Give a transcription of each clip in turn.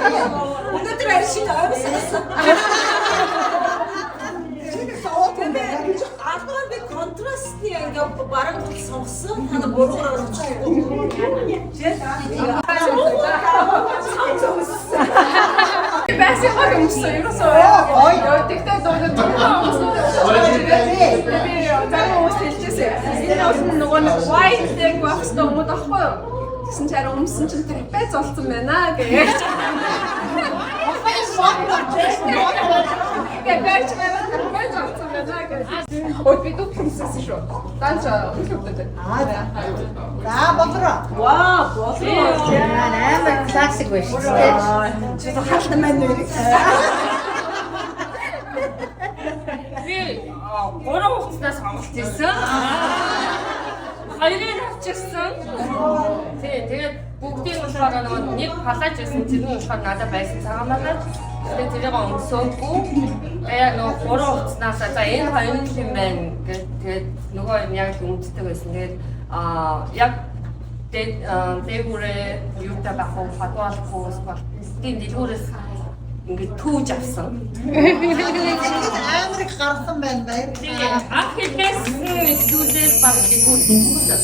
Өнөөдөр аршин авсан. Алгаар би контрастны ингээ бараг сонгосон. Тана буруугаар очихгүй. Байсан баг юмсан ерөөсөө. Тэгтээ дуудаг юмсан. Би зарим хүмүүс хэлчихсэн. Энэ бол нөгөө нэг white leg wax дуудаг байхгүй юу? Тэгсэн чинь арай өмсөн чинь трапез болсон байна гэж. Гэвч байна трапез болсон байна гэж. Ой би дууссан шүү. Данч үлдээд. За болроо. Вау, болроо. Амар классик биш. Чи хаалтан маань нэр. Би 3 хугацаанд сонголт хийсэн. Хоёрыг авчихсан. Тэгээд бүгдийг болохоор нэг палаж байсан. Тэр нь болохоор надад байсан цагаан палаж. Тэгээд тэрийг өмсөөгүй. Тэгээд нөгөө 3 хугацаанаас за энэ хоёр нь юм байна гэж тэгээд нөгөө юм яг өмддөг байсан. Тэгээд яг дээгүүрээ юутай бахуу хадгалахгүй тийм дэлгүүрээс ингээд түүж авсан. Амар их гарсан байна баяр. Ах хэлээс зүйлээ баг дэлгүүр хийсэн.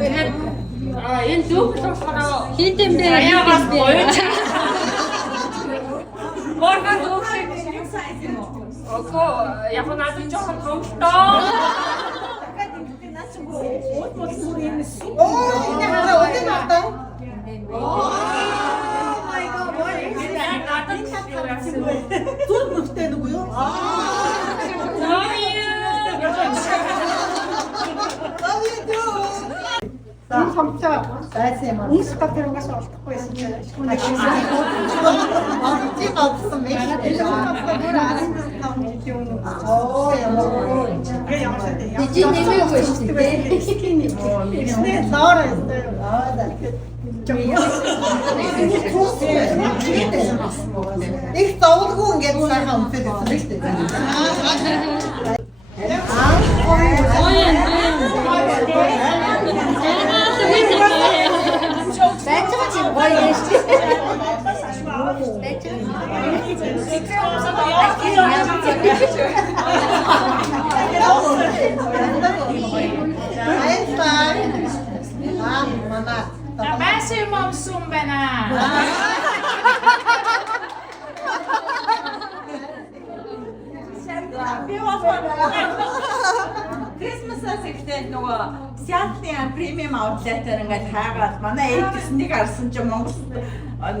Тэгээд энэ дүүх болохоор хинтэн бэ? аяагаас боёж. Боргон дүүх шиг. Око яг надад жоохон томтоо. Энэ хараа үгүй надаа. Түр мөвтэй нүггүй юу? Энэ хамтаа байсан юм аа. Үс патернгаас олдохгүй байсан чинь. Чи гадсан мэй. Оо ямар. Дижи нэмээгүй шүү дээ. Ихний лаара өстэй. Их зовлгүй ингээд сайхан өмсөд байсан шүү дээ. Бачаа чи гоё юм шүү. Баси момсум байна. Би болохоор Christmas-аас ихтэй нөгөө Seattle премиум аутлетээр ингээд хаагаад манай ээжс нэг арсан чи Монгол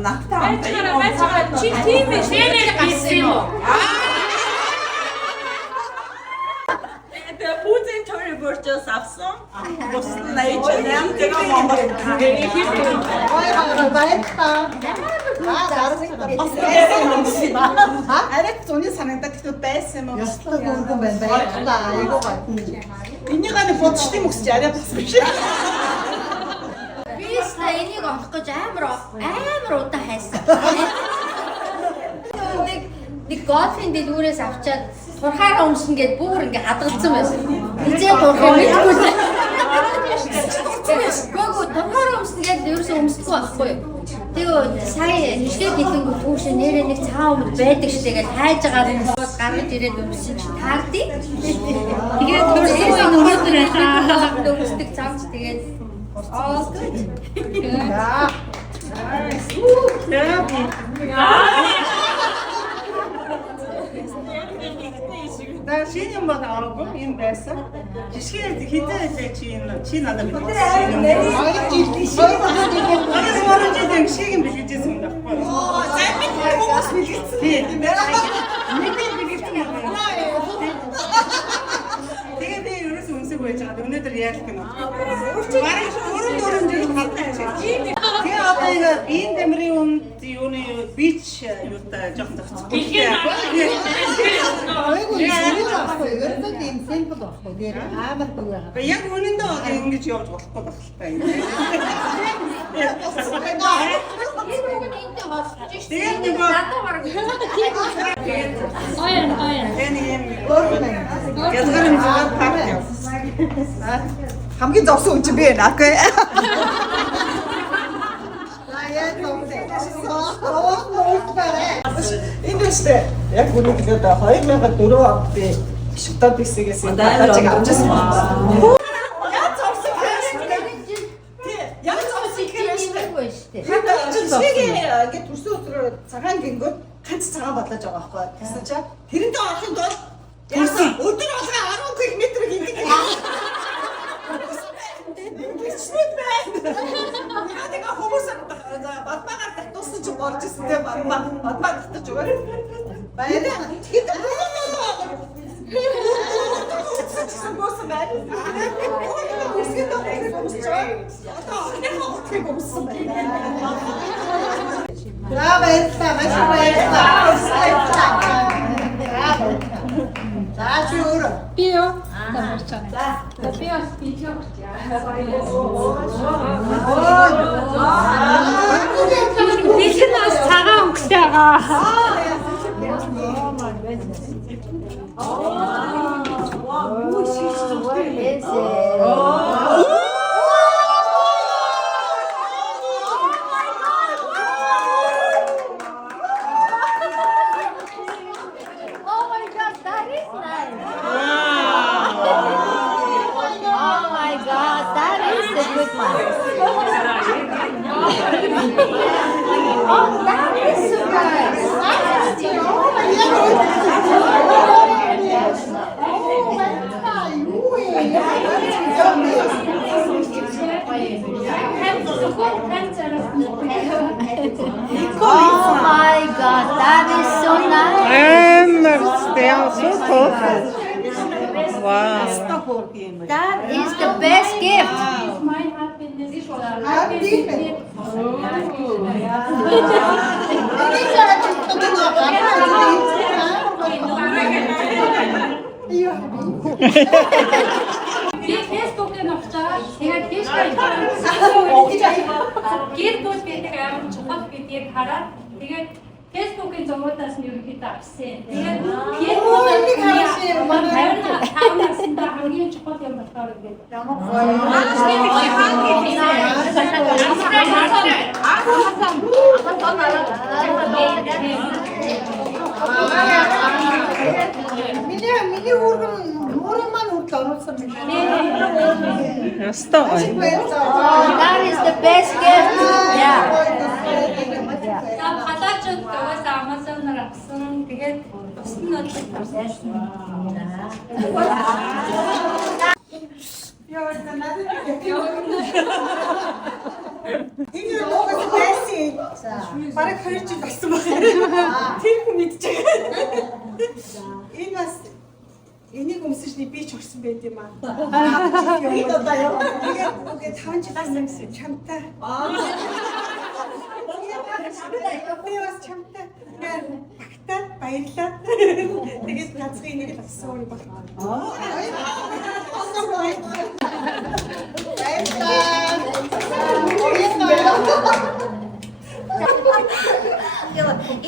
надтай хамтаа чи тийм ээ шэнээр гарсан юм уу? Тэгээ Путин төрөй борчоос авсан. Бусна ээж нэм тэгээ Монгол. Арай зуны санагдаад ихтэй байсан юм уу? Ястаа гүнгэн байна. Баярлалаа. Айгуу гоё. Энийг аны бодчих юм өгч арай бас биш. Би энийг олох гэж амар удаа хайсан. Нэг голфын дэлгүүрээс авчаад турхаараа өмснө гэд бүр ингээ хадгалсан байсан. Хизээ турхаа мэдгүй. Гого турхаараа өмснө гэд ерөөсөө өмсөхгүй байхгүй юу? Тэгээ сая хичнээн хэлэнгүү түүшээ нэрээ нэг цагаан өмд байдаг штэ гэж хайж байгаа бод гаргаж ирээд өмсөн чи таардий. Тэгээд түрсэн өнөөдөр хаа өмсдөг цамц тэгээд all good. На шинэ юм байна аргагүй юм байсан. Жишгээр хитээ чи надад мэдээ. Аргагүй шиг юм билжсэн юм байхгүй. Оо, сайн мэдээ хүмүүс билгэсэн. Тийм. Мэдээ билгэсэн юм байна. Тэгээд би ерөөсөө үнсэг байж байгаа. Өнөөдөр яах гэнэ. Бараг өрөн жил хатчих. Тэгээ одоо энэ биеийн тамирын үнд юуны бич юутай жоохон зохицох. Айгуу яах вэ? Ердөө тийм симпл байхгүй. Тэр амар гоё байгаа. Яг үнэндээ одоо ингэж явж болохгүй болтой юм. Тэгээд нэг хамгийн зовсон хүн чинь би наагүй. Энэ үстэй яг үнийг хэлээд 2004 онд би Шүтад бисгээс баталжиг авчихсан байна. Яа зовсон ингээд төрсөн өдрөө цагаан гингүүд ганц цагаан бодлож байгаа байхгүй. Тэгсэн чинь тэрэндээ орохын тулд яасан өдөр болгоо 10 км гиндэг. Гисмэт байна. Яа тэгээ хүмүүс бадбагаар татуулсан чи борж ирсэн те бадбаг татаж өгөө. Баяа. Босон байна. Oh my God, that is so nice. They are so thoughtful. Wow. That is the best gift. Би фэйсбүүкээр навчаад тэгээд фэйсбүүкээр гэр бүл гэдэг амар чухал гэдгийг хараад тэгээд фэйсбүүкийн зургуудаас нь ерөнхийдөө авсан. Тэгээд гэр бүлийн таавнасында хамгийн чухал юм болохоор гэдэг. Миний өргөн маань хүртэл оруулсан байна. Ястаа. That is the best gift. Yeah. Халаачд угаасаа Amazon-оор авсан. Тэгээд бусад нь бол Энэ логос байсан. Бараг 20 жил болсон байна. Тэр хүн мэдчихэв. Энэ бас энийг өмсөжний би ч орсон байт юм аа. Тэгээд 5 жилээс чамтай. Би бас чамтай. Багтаад баярлаад. Тэгээд ганцхан энийг л авсан баг.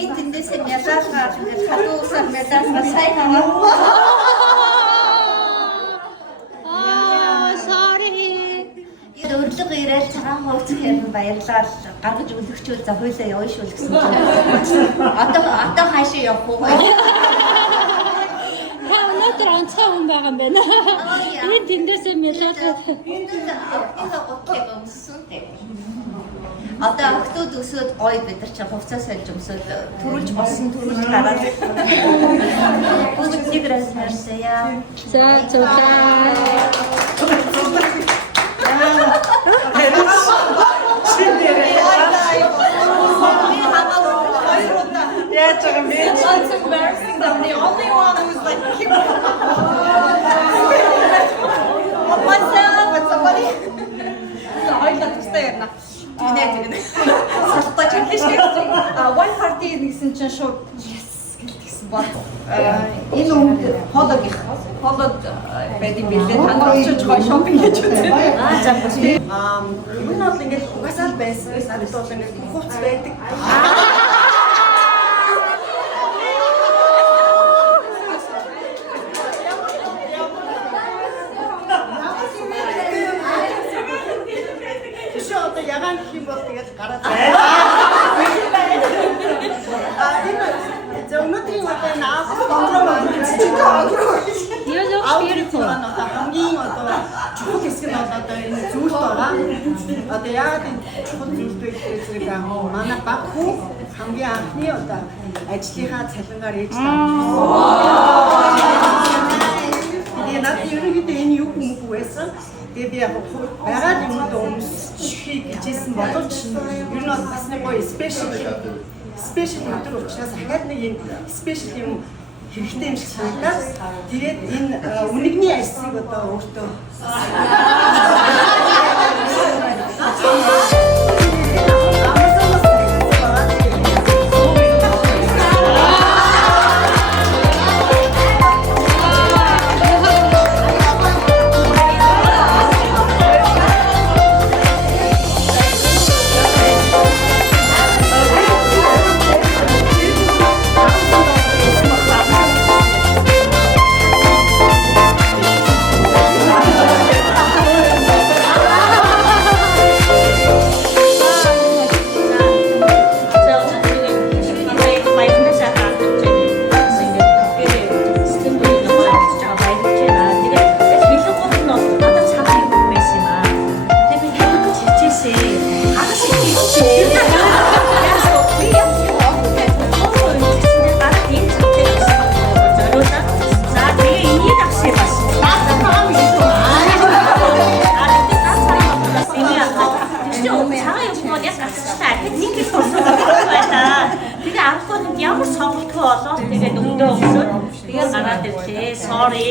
Энэ тэндээсээ медаль гаргаж хадуусаар медаль сайн аваад. Өрлөг ирээд цагаан хууцх юм баярлал гаргаж өлөгчүүл за хойлоо явна шүү л гэсэн. Одоо хаашаа явах вэ? өнөөдөр онцгой хүн байгаа юм байна. Энэ тэндээсээ медаль Энэ готлыг өмссөн тийм. Одоо охтууд өсөөд гоё бид нар чинь хувцас сольж өмсөд төрүүлж болсон төрүүлж гараад. Бүгдийг расмарсая. За цогцаа. That's embarrassing. I'm the only one who's like what's up? What's somebody? I like to stay at one party гэсэн чинь шууд yes гэсэн бод. Энэ холод байдаг билээ. Танд очиж гоё шопинг хийж үзээ. За тийм. Юу нь бол ингээд угаасаа л байсан. Надад бол ингээд хувц байдаг. Ягаан гэх юм бол тэгээд гараад beautiful. хамгийн чухал хэсэг нь одоо энэ зүйлт байгаа. Одоо яагаад энэ чухал зүйлт вэ гэхээр манай баг хүү хамгийн анхны одоо ажлынхаа цалингаар ээж тэгээ надад ерөнхийдөө энэ юу хүмүүс байсан. Тэгээ би яг байгаад юмд өмсчихийг хичээсэн боловч ер нь бас нэг гоё спешиал өдөр учраас дахиад нэг юм спешиал юм хэрэгтэй юм шиг санагдаад тэгээд энэ үнэгний ажлыг одоо өөртөө Sorry.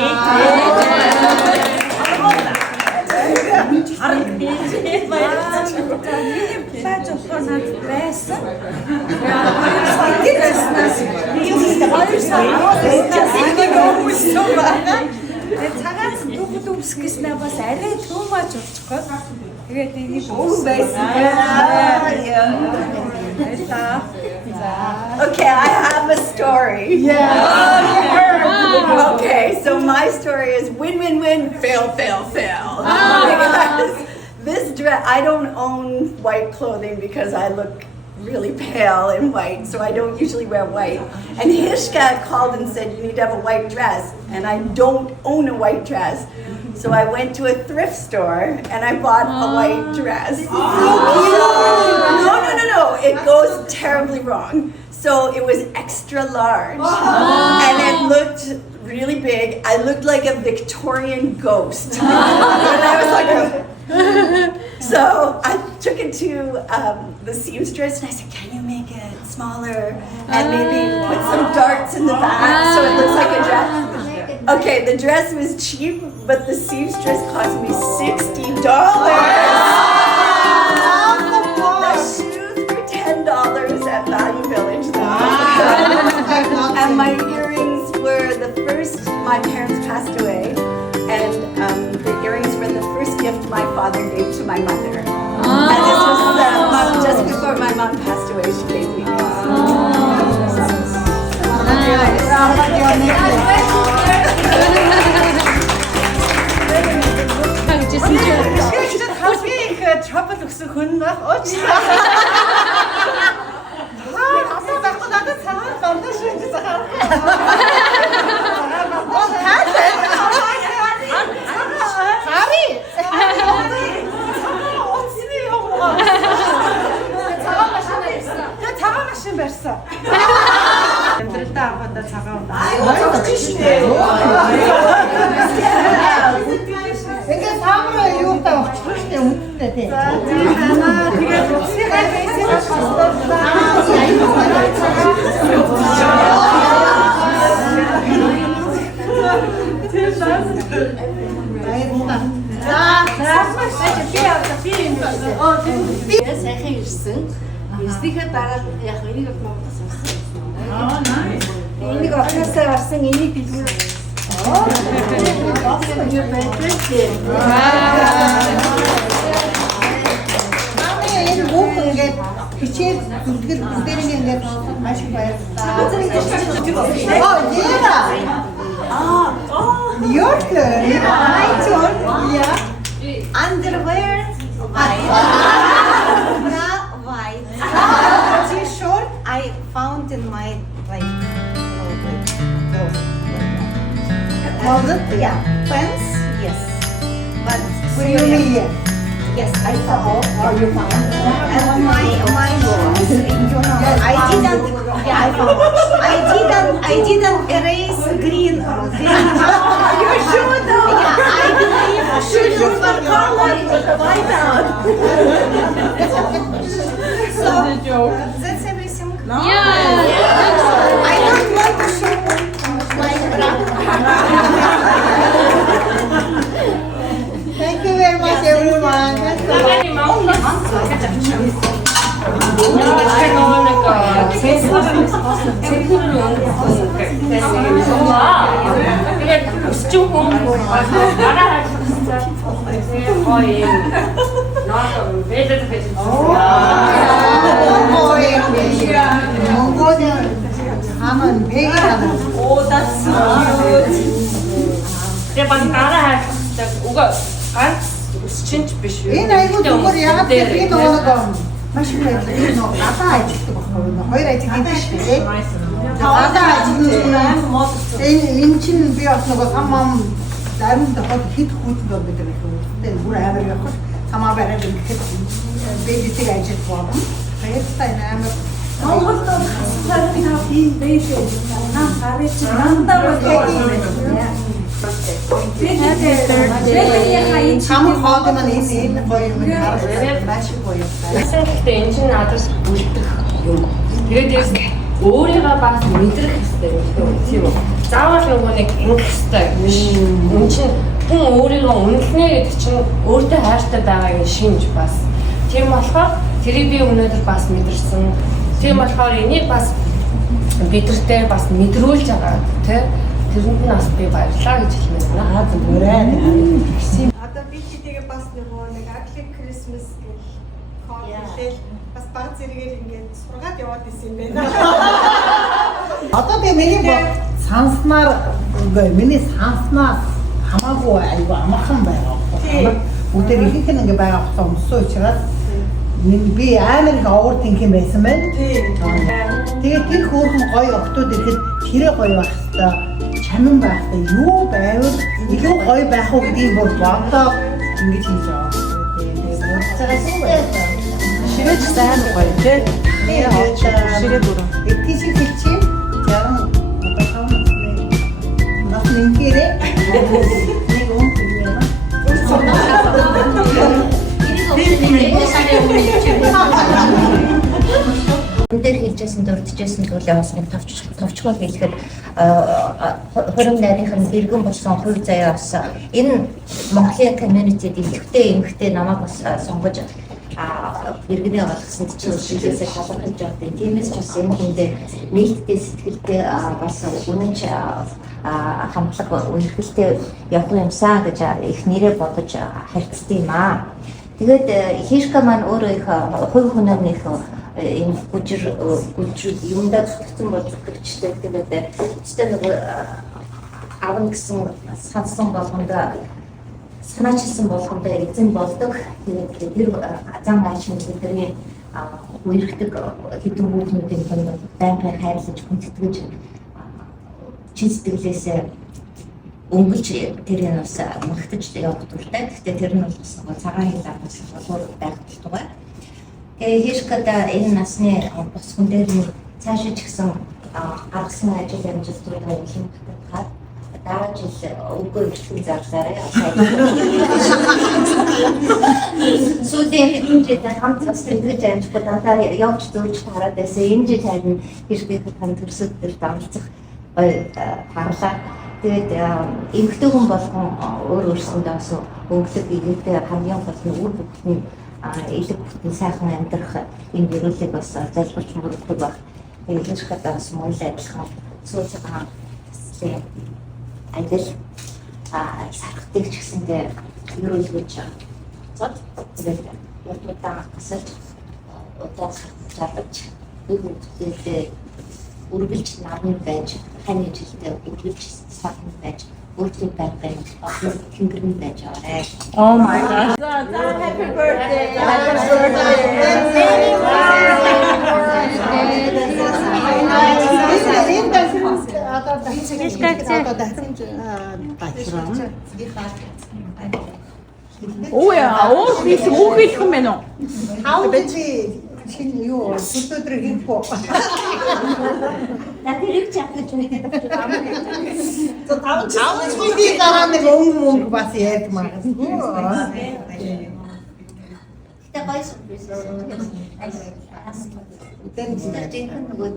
цагаас дүүхэд өмсгснээ бас арай too much болчихгоо. Тэгээд энийг өвн байсан. Okay, I have a story. Okay, so my story is win, win, win, fail, fail, fail. Because this dress, I don't own white clothing because I look really pale in white, so I don't usually wear white. And Hishka called and said, you need to have a white dress, and I don't own a white dress. So I went to a thrift store and I bought a white dress. No, it goes terribly wrong. So it was extra large and it looked really big. I looked like a Victorian ghost. And I was like, so I took it to the seamstress and I said, can you make it smaller and maybe put some darts in the back so it looks like a dress? Okay, the dress was cheap, but the seamstress cost me $60. The shoes were $10 at Value Village. And my earrings were the first, my parents passed away, and the earrings were the first gift my father gave to my mother. And this was just before my mom passed away, she gave me these. Trouble өгсөн хүн байх ууч. Асуу байхгүй надад цагаан бандаж шинж цагаан. Хари. Оцны юм уу? Цагаан машин барьсан. Амьдралдаа анхудаа цагаан. Ингээ самраа юутай очихгүй шүү дээ үнэтэй тий. Тэгээд үсгээр байсан сайхан ирсэн. Ирснийхээ дараа яг энийг Монголоос авсан. Энийг офисаар авсан энийг билгүү. Энэ бүх ингээд хичээл зүтгэл бүгдээрээ ингээд маш их баярлалаа. Your turn. My turn. Yeah. Underwear. White. T-shirt I found in my clothes. called it? Yeah, fence. Yes. But what do you mean? Yes, I saw. Or you found? And mine was, I didn't erase green. You should. Yeah, I believe should look for color. Wipe out. So that's everything. I don't want to show my craft. Thank you very much, everyone. Oh, that's so cute. Тэгээ бас гараа хайртай уга ганц өсчинч биш үү? Энэ айгуу зүгээр яагаад гэвэл энэ нөгөө маш их байдаг. Энэ нөгөө гадаа ажилтдаг байхгүй юу? Хоёр ажил хийдэг шүү дээ. Гадаа ажил энэ чинь би бас нөгөө самам зарим тохиолдолд хэд хүүтэнд байдаг гэх юм. Тэгээ бүр амар явах. Самаа бараад ингээд бэбитэг ажил болно. Тэгээд амар Монголд хасгаар тийм бэйсээ наа гарч нандаа Чам хоод маань энэ гоё юм харж маш гоё. Гэхдээ энэ чинь надад үлдэх юм. Тэгээд өөрийгөө бас мэдрэх хэрэгтэй юм тийм үү? Заавал нэг ингэх хэрэгтэй биш. Энэ чинь хүн өөрийгөө үнэлнэ гэдэг чинь өөртөө хайртай байгааг шинж бас. Тийм болохоор тэрийг би өнөөдөр бас мэдэрсэн. Тийм болохоор энийг бас бидэртээ бас мэдрүүлж байгаа тийм. Тэрэнд нь бас би баярлаа гэж хэлмээр байна. Зүгээр. Одоо би читэйгээ бас нэг Ugly Christmas гэх код хэлээл бас баг зэрэгээр ингээд сургаад яваад исэн юм байна. Одоо би миний миний санснаас хамаагүй айгүй амархан байгаа. Бүгд их их ингэ байгаа хүмүүс учраас би амар их overthinking байсан байна. Тэгээд тэр хөөрхөн гоё октод ирэхэд тэрэ гоё байх хэвээр чанан байхтай юу байвал илүү гоё байх уу гэдгийг бүр бодоод ингэж хийж байгаа. Ширэж сайн гоё тий. Ширээ дөрөв. Эдгийши хэлчих. Жаран одоо таван нас нэмгээрээ нэг юм хэлмээр. Өндөр хэлжсэн дурдчихсэн зүйлээ бас нэг товчгоо хэлэхэд хором нарийнхан иргэн болсон хувь заяа бас энэ Монголын community-д эмхтэй намайг бас сонгож иргэний олгосон чинь шилжээсээ талархаж байгаа. Тиймээс ч бас энэ хүндээ нээлттэй сэтгэлтэй бас үнэнч хамтлаг үнэрхэлтэй явах юмсаа гэж их нэрээ бодож харьцдаг юм аа. Тэгээд Хишка маань өөрөө их хувь хүнээс энэ гүжир юмдаа зүтгэсэн бодогчтой. Тэгээд өстэй нөгөө авна гэсэн сансан болгонд санаачилсан болгонд эзэн болдог. Тэгээд тэр азан аашин бидний үерхдэг хэдэн хүүхнүүдийн хүмүүс байнгын хайрлаж хүндэтгэж чистгэлээсээ өнгөлж тэрийг бас магтаж явах дуртай. Гэхдээ тэр нь бас цагаан хилээ бас болоод байх тугай. Хишкада энэ насны бос хүн дээр нь цаашаа ч гэсэн гаргасан ажил амжилтуудаа юм хатгаад дараа жил өгөө ирсэн зарсараа сүүлийн хэдэн жил хамт бас ингэж амжилтад дандаа явж зурж хараад байсан. Энэ жил харин Хишкад хан төрсөд төр дамжих харлаа. Тэгээд эмэгтэй хүн болгон өөр өөрсөндөө бас өнгөлөг игээдээ хамгийн гол нь үр бүхний элэг бүтэн сайхан амьдрах энэ биелэлийг бас залбирч мөрөгдөг баг. Тэгээд Хишкад бас мөн адилхан сууцхан ажил сархтыг ч гэсэндээ өрөөлгөж цод тэгээд ятмаа гасаж удаа сархаж үүнийдээ үргэлж намын байж хань жилдээ үргэлж сархан байж өөртөө байнгын тэнгэрэн байж аваарай. Oh my god. Happy birthday. Ууя, уур хийх үг хэлэх юм байна уу? юу өдөр хийхгүй. На тэрийг чамд үгүй. Тавч миний дараа нэг өнгө бас ярьд магадгүй. Тэ гойс. Тэнд нөгөө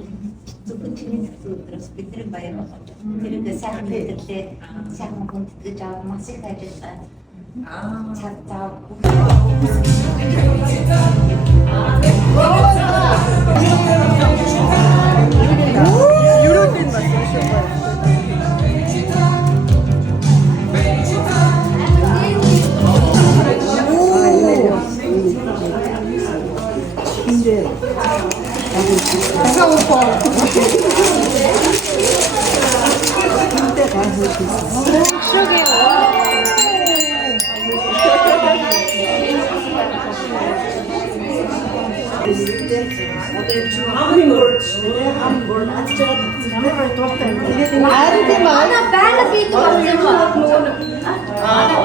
зөвхөн чиний өдрөөс бидний баяр болгож. Тэрийг сайхан мэдэрлээ, сайхан хүндэтгэж авах маш их ажиллаа. Цаг зав. 유럽인 맞으셨어요? Манай байна би дуулсан ба. Манай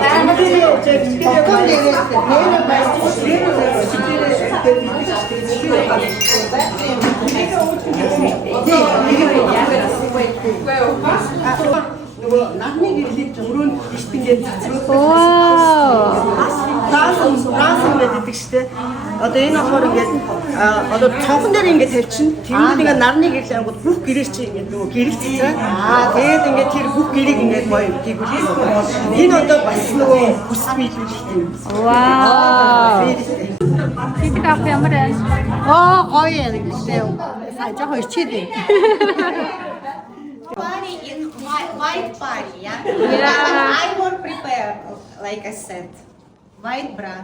нөгөө нарны гэрлийг өрөөнд ишпиндээ цэцрүүх. Раасан гэдэг штэ. Одоо энэ болохоор ингээд одоо цонхон дээр ингээд тавьчихна. Тэгээд ингээд нарны гэрэл ангууд бүх гэрэл чи ингээд нөгөө гэрэл цэцрээ. Тэгээд ингээд тэр бүх гэрийг ингээд гоё тийгүүл. Энэ одоо бас нөгөө хүсэл биелүүлэлт юм. Бид авах ямар байна? Гоё яг гэсэн. Сайжаа хойчихдээ. Party in white party, yeah? I will prepare, like I said, white bra.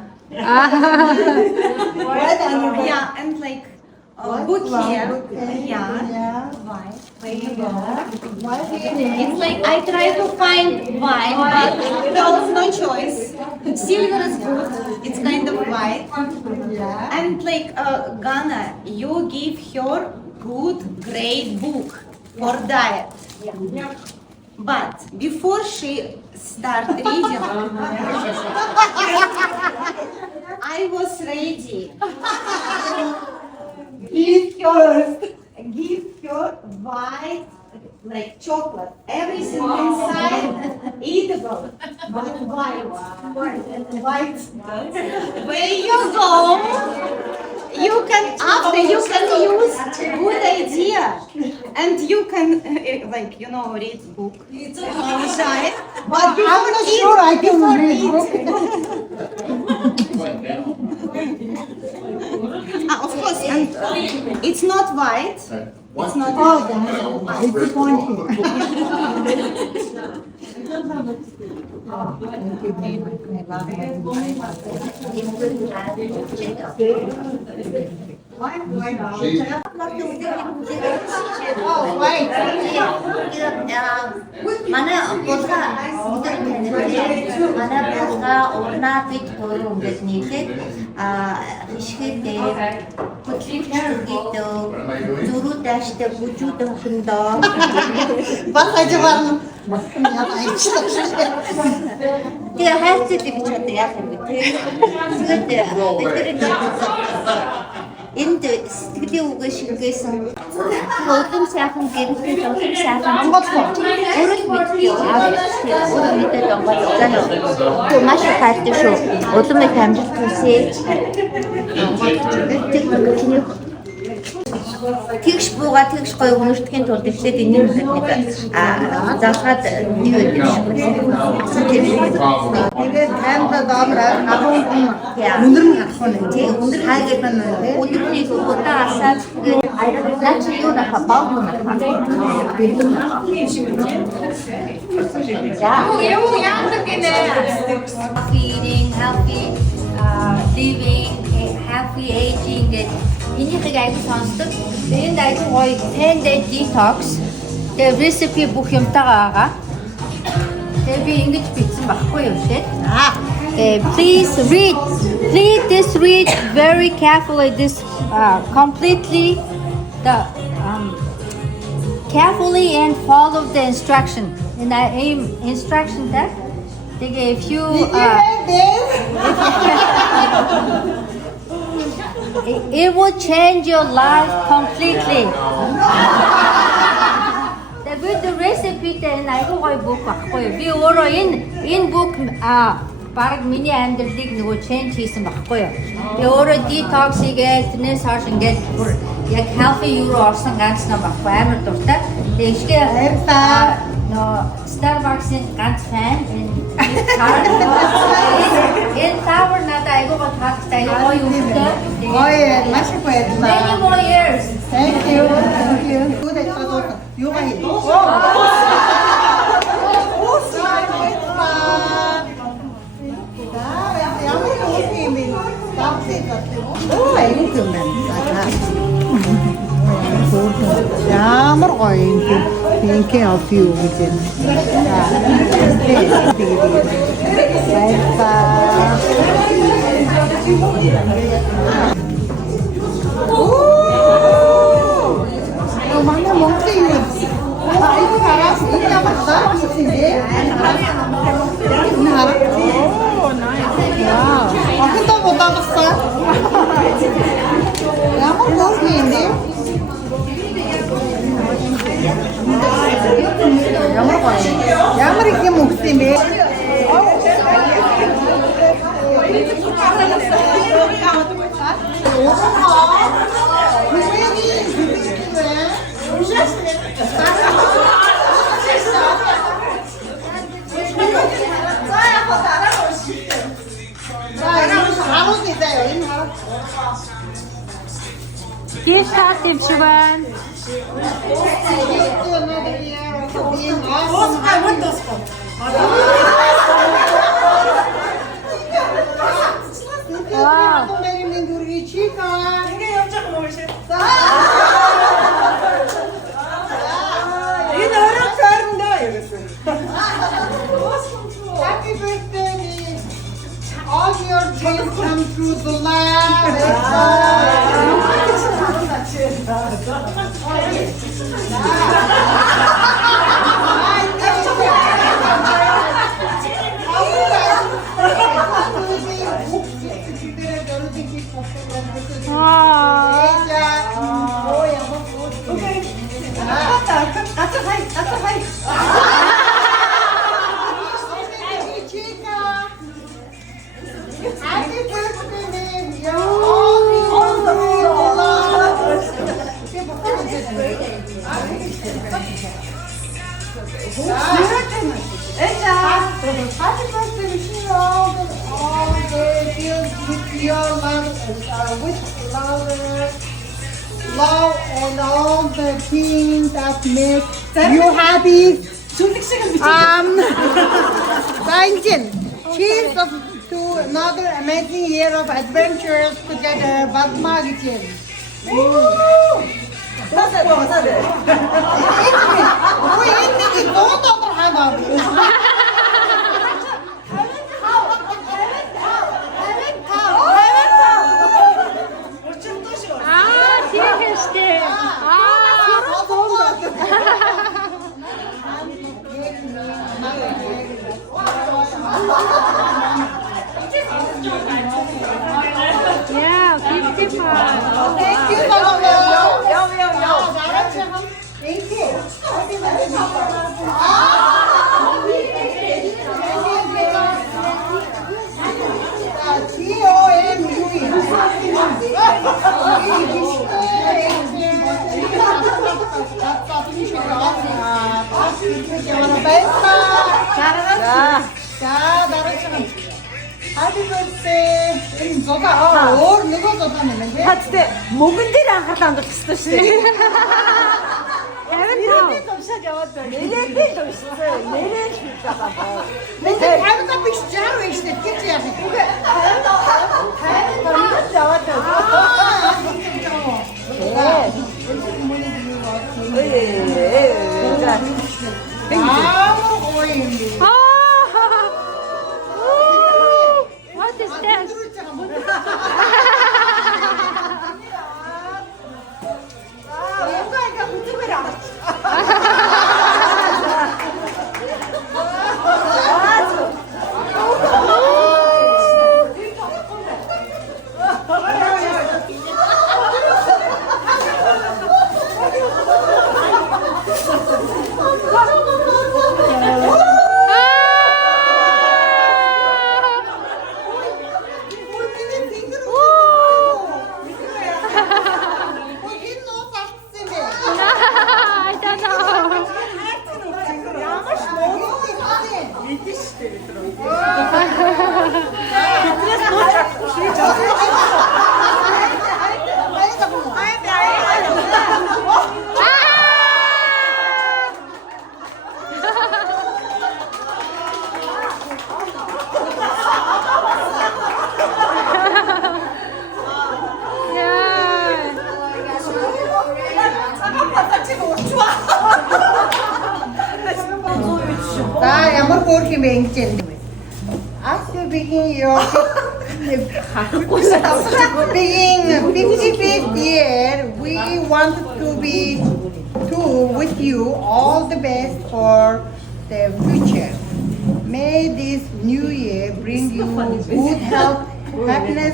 Yeah, and like book here. Yeah, white. It's like I try to find white, but No choice. silver is good. It's kind of white. And like Ghana, you give her good, great book for diet. But before she start reading, I was ready. Give her white, like chocolate, everything inside eatable, but white. Where you go, you can use good idea, and you can like read book inside. But I'm not sure I can read book. Of course, and it's not white. It's not Манай болга өдөр танилцуулсан. Манай болга урнаа бид гурав ингэж нийлээд хишгээдээ хөтлөгчдөө зөрүү дааштай бүжүүд охиндоо Бас ажиглаа. тэгээ хайцдаг гэж боддог яах юм бэ? Тэгээд бидний энд сэтгэлийн үгээ шингээсэн улам сайхан гэрэлтэй улам сайхан өөрөө мэдээ өөрөө мэдээд байгаа. Маш их хайртай шүү. Улам их амжилт хүсье. Тэгш бууга тэгш гоё өнөртгийн тулд эхлээд энэ нэг залгаад нэг байдаг шүү. Тэгээд таймда доомроо агуун өндөр нь гарах нь тийм өндөр хайгаад байна тийм Өнөртгийг удааасаа тэгээд аялал чи юу нахаа баах юм нахаа. Healthy eating, healthy living, happy aging энийхийг аягүй сонсдог. Энд аягүй гоё 10 day detox. Тэгээ recipe бүх юмтайгаа байгаа. Тэгээ би ингэж бичсэн баггүй юу те. Please read very carefully this completely carefully and follow the instruction. And I aim instruction that. If you it will change your life completely. With the recipe and айгуу гоё book багхгүй юу. Би өөрөө энэ book баг миний амьдралыг нөгөө change хийсэн багхгүй юу. Би өөрөө detox хийгээд тэрнээс хойш ингээд бүр яг healthy юу орсон ганц ном багхгүй амар дуртай. Тэгээ ихтэй нөө Starbucks-ийн ганц fan энэ tower надад айгуу гоё таалагдсан гоё юмтай. Гоё маш их баярлалаа. Many more years. Thank you. Good episode. Юу гай. Ямар гоё юм бэ? Thinking of you гэж байна. Манай Монголын юм. Айгуу хараас энэ ямар заа хийсэн бэ? Наа. Оо, nice. Вау. Ахтаа бодоосаа. Ямар гоё юм бэ? Ямар гоё. Ямар их юм өгсөн юм бэ? Yes, Fatim Shivan. Happy birthday! All your dreams come true, the Happy birthday, man. You're all the Happy birthday, Michelle. All the filled with your love, with love and all the things that make you happy. Thank cheers to another amazing year of adventures together. Bagma Gichin. Yeah, 55. Thank you, Thank you. Happy birthday. Энэ зугаа өөр нөгөө зугаа нэмэн тий. Хаттай мөнгөн дээр анхаарлаа хандуулсан шүү дээ. Нэрээ томшаад яваад байна. Нэрээ л уншсан. Нэрээ л хийж байгаа. Нэг 50 биш 60 биш тий гэж яах вэ? 50 яваад What is that? хэмээн гэж юм. As you begin your begin 55th year, we want to be with you all the best for the future. May this new year bring you good health, happiness,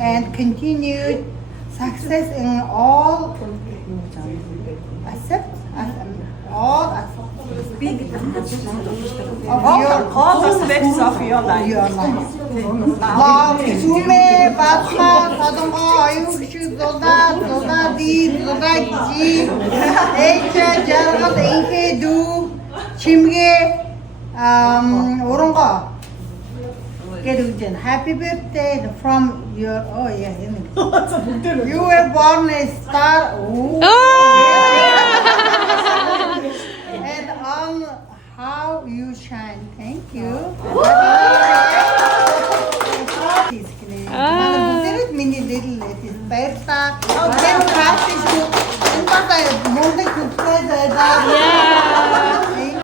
and continued success in all aspects All aspects of your life. Love, sume, batha, sadongo, ayukshu, zoda, di, ji, echa, jargat, inke, du, chimge, orongo. Happy birthday from your, oh yeah, you were born a star. Ooh. And on how you shine. Thank you. Mini little it is better. Then practice to